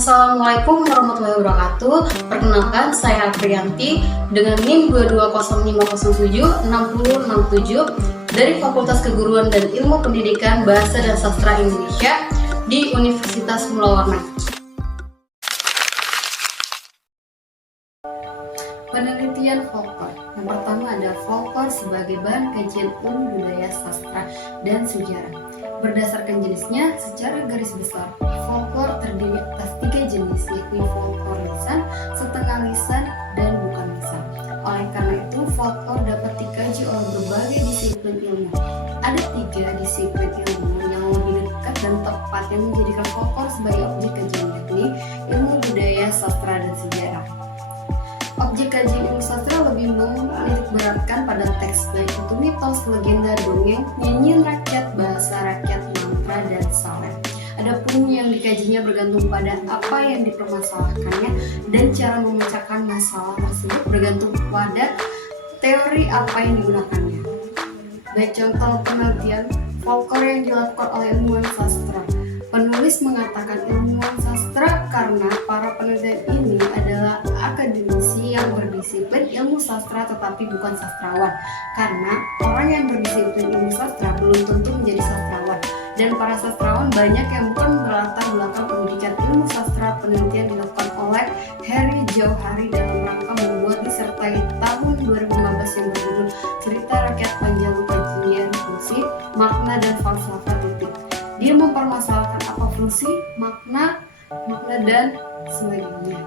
Assalamualaikum warahmatullahi wabarakatuh. Perkenalkan, saya Aprianti dengan NIM 22005076067 dari Fakultas Keguruan dan Ilmu Pendidikan Bahasa dan Sastra Indonesia di Universitas Mula Warna. Penelitian folklore. Yang pertama ada folklore sebagai bahan kajian ilmu budaya, sastra, dan sejarah. Berdasarkan jenisnya, secara garis besar, folklore terdiri atas 3 jenis, yakni folklore lisan, setengah lisan, dan bukan lisan. Oleh karena itu, folklore dapat dikaji oleh berbagai disiplin ilmu. Ada 3 disiplin ilmu yang lebih dekat dan tepat yang menjadikan folklore sebagai objek kajian, yakni ilmu budaya, sastra, dan sejarah. Objek kajian ilmu sastra lebih menitikberatkan pada teks, baik itu mitos, legenda, dongeng, nyanyian rakyat, bahasa rakyat, mantra, dan sawer. Adapun yang dikajinya bergantung pada apa yang dipermasalahkannya dan cara memecahkan masalah tersebut bergantung pada teori apa yang digunakannya. Baik contoh penelitian folklore yang dilakukan oleh ilmuwan sastra. Penulis mengatakan ilmuwan sastra karena para peneliti ini adalah akademisi yang berdisiplin ilmu sastra tetapi bukan sastrawan. Karena orang yang berdisiplin ilmu sastra belum tentu menjadi sastrawan. Dan para sastrawan banyak yang bukan berlatar belakang pendidikan ilmu sastra. Penelitian dilakukan oleh Heri Jauhari dalam rangka membuat disertai tahun 2015 yang berjudul Cerita Rakyat Panjalu Kajian Fungsi, Makna dan Falsafah Titik. Dia mempermasalahkan apa fungsi, makna dan sebagainya.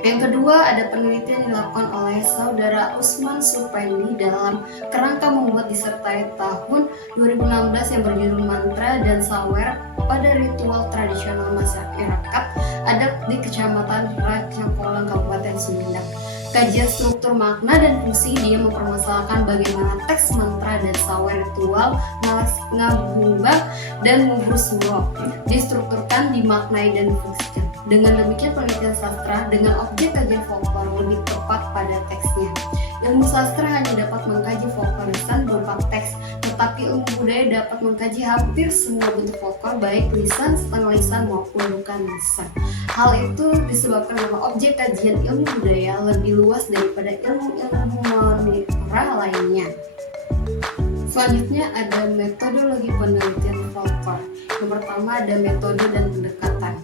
Yang kedua, ada penelitian yang dilakukan oleh saudara Usman Supendi dalam kerangka membuat disertai tahun 2016 yang berjudul Mantra dan Sawer pada ritual tradisional masyarakat adat di Kecamatan Racangkolang, Kabupaten Sumedang. Kajian struktur makna dan fungsi, dia mempermasalahkan bagaimana teks mantra dan sawer ritual Ngabumbak dan Ngubur Suro distrukturkan, dimaknai, dan difungsikan. Dengan demikian penelitian sastra dengan objek kajian folklore lebih tepat pada teksnya. Ilmu sastra hanya dapat mengkaji folklore lisan berupa teks, tetapi ilmu budaya dapat mengkaji hampir semua bentuk folklore baik lisan, setengah lisan maupun bukan lisan. Hal itu disebabkan karena objek kajian ilmu budaya lebih luas daripada ilmu-ilmu moneter lainnya. Selanjutnya ada metodologi penelitian folklore. Yang pertama ada metode dan pendekatan.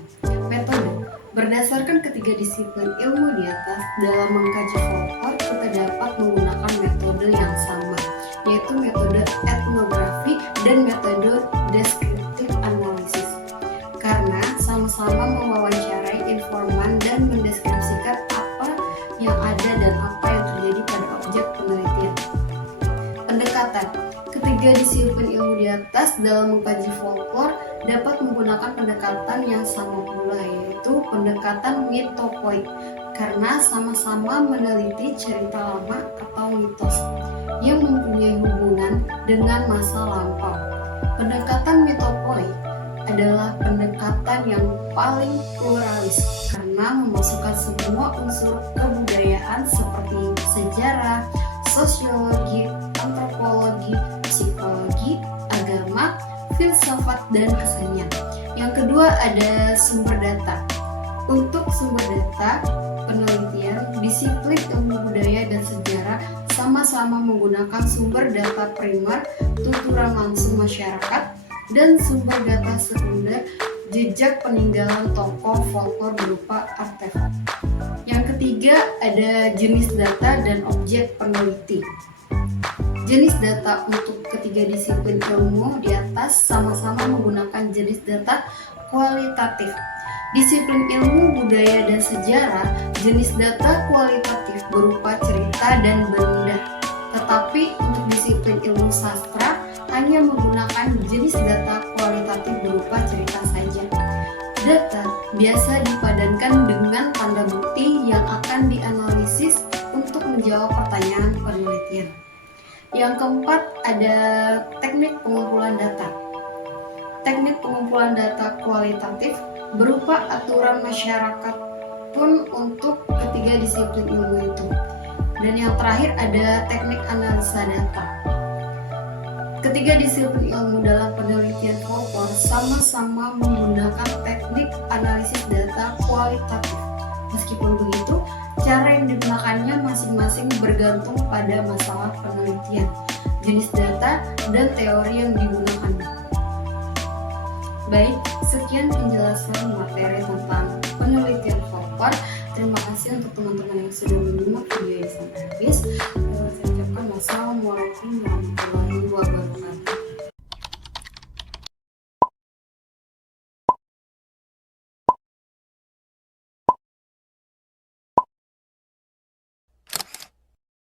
Metode berdasarkan ketiga disiplin ilmu di atas, dalam mengkaji folklore kita dapat menggunakan metode yang sama, yaitu metode etnografi dan metode deskriptif analisis, karena sama-sama mewawancarai informan dan mendeskripsikan apa yang ada dan apa yang terjadi pada objek penelitian. Pendekatan ketiga disiplin ilmu di atas dalam mengkaji folklore dapat menggunakan pendekatan yang sama pula, yaitu pendekatan mitopoik, karena sama-sama meneliti cerita lama atau mitos yang mempunyai hubungan dengan masa lampau. Pendekatan mitopoik adalah pendekatan yang paling pluralis karena memasukkan semua unsur kebudayaan seperti sejarah, sosiologi, antropologi, psikologi, agama, filsafat, dan kesenian. Yang kedua ada sumber data. Untuk sumber data penelitian, disiplin ilmu budaya dan sejarah sama-sama menggunakan sumber data primer, tuturan langsung masyarakat, dan sumber data sekunder, jejak peninggalan tokoh folklore berupa artefak. Yang ketiga ada jenis data dan objek peneliti. Jenis data untuk ketiga disiplin ilmu di atas sama-sama menggunakan jenis data kualitatif. Disiplin ilmu budaya dan sejarah, jenis data kualitatif berupa cerita dan benda. Tetapi untuk disiplin ilmu sastra hanya menggunakan jenis data kualitatif berupa cerita saja. Data biasa dipadankan dengan tanda bukti yang akan dianalisis untuk menjawab pertanyaan penelitian. Yang keempat ada teknik pengumpulan data. Teknik pengumpulan data kualitatif berupa aturan masyarakat pun untuk ketiga disiplin ilmu itu. Dan yang terakhir ada teknik analisa data. Ketiga disiplin ilmu dalam penelitian folklore sama-sama menggunakan teknik analisis data kualitatif. Meskipun begitu, cara yang digunakannya masing-masing bergantung pada masalah penelitian, jenis data, dan teori yang digunakan. Baik, sekian penjelasan materi tentang penelitian Folklore. Terima kasih untuk teman-teman yang sudah menyimak video ini sampai habis. Saya ucapkan wassalamualaikum warahmatullahi wabarakatuh.